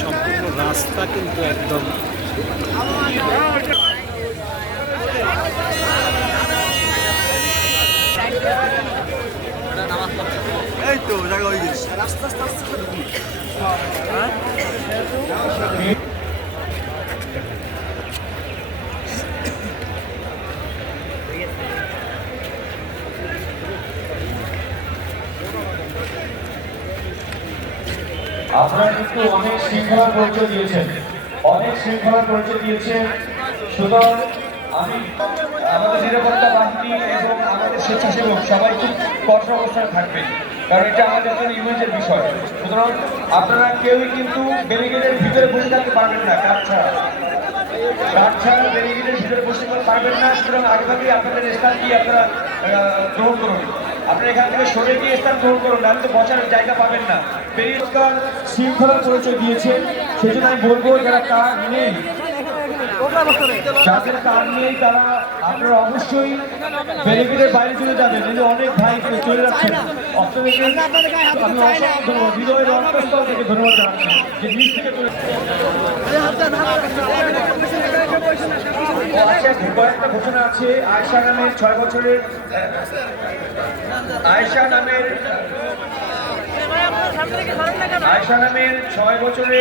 সম্পূর্ণ রাস্তা কিন্তু একদম এই তো জায়গা হয়ে গেছে। আপনারা কিন্তু অনেক শৃঙ্খলার পরিচয় দিয়েছেন। অনেক শৃঙ্খলার পরিচয় দিয়েছেন। সুতরাং আমি আমাদের নিরাপত্তা বাহিনী এবং আমাদের স্বেচ্ছাসেবক সবাই খুব কঠোর অবস্থায় থাকবেন, কারণ এটা আমাদের একটা ইমেজের বিষয়। সুতরাং আপনারা কেউই কিন্তু ব্যারিকেডের ভিতরে বসে থাকতে পারবেন না কাঠ ছাড়া। কাঠ ছাড়া ব্যারিকেডের ভিতরে বসে থাকতে পারবেন না, সুতরাং আগেভাগেই আপনাদের স্থান কি আপনারা গ্রহণ করুন। আপনারা এখান থেকে সরে গিয়ে স্থান গ্রহণ করুন নাহলে তো বসার জায়গা পাবেন না। বেরিস্কার শৃঙ্খলার পরিচয় দিয়েছে। সেই জন্য আমি বলব যারা কার নেই যাদের কার নেই তারা আপনারা অবশ্যই ব্যারিকেডের বাইরে চলে যাবেন। যে অনেক ভাই চলে যাচ্ছেন হৃদয়ের অন্তঃস্থল থেকে ধন্যবাদ জানাচ্ছি। যে নিজ থেকে কয়েকটা ঘোষণা আছে আয়সা নামের ছয় বছরের আয়সা নামের আয়সা নামের ছয় বছরের